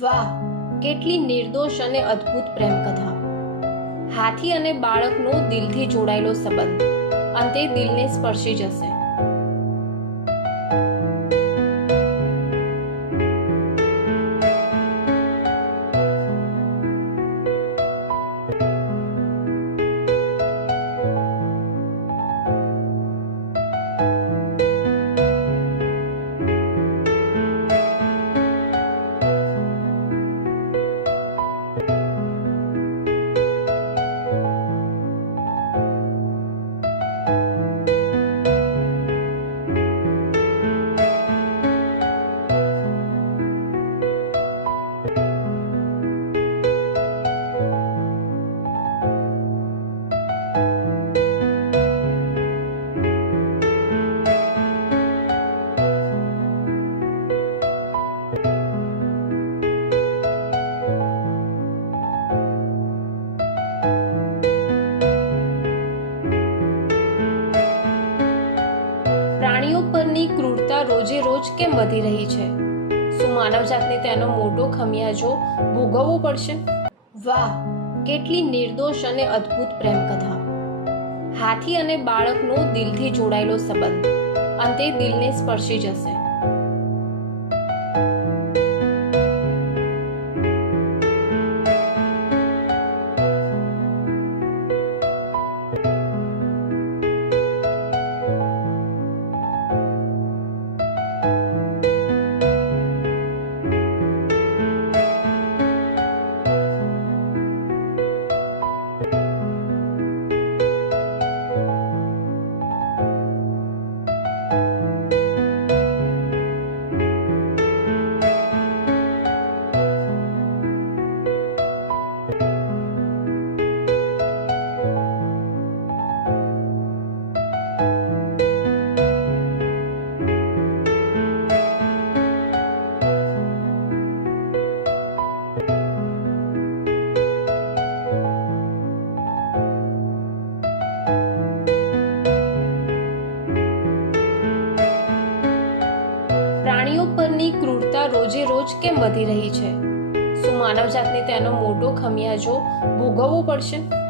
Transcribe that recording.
વાહ, કેટલી નિર્દોષ અને અદ્ભુત પ્રેમ કથા હાથી અને બાળકનો દિલથી જોડાયેલો સંબંધ. અંતે દિલને સ્પર્શી જશે. પ્રાણીઓ પરની ક્રૂરતા રોજે રોજ કેમ વધી રહી છે? શું માનવજાતને તેનો મોટો ખમિયાજો ભોગવવો પડશે? વાહ, કેટલી નિર્દોષ અને અદ્ભુત પ્રેમ કથા હાથી અને બાળકનો દિલથી જોડાયેલો સંબંધ. અંતે દિલને સ્પર્શી જશે. પરની ક્રૂરતા રોજે રોજ કેમ વધી રહી છે? શું માનવજાતને તેનો મોટો ખમિયાજો ભોગવવો પડશે?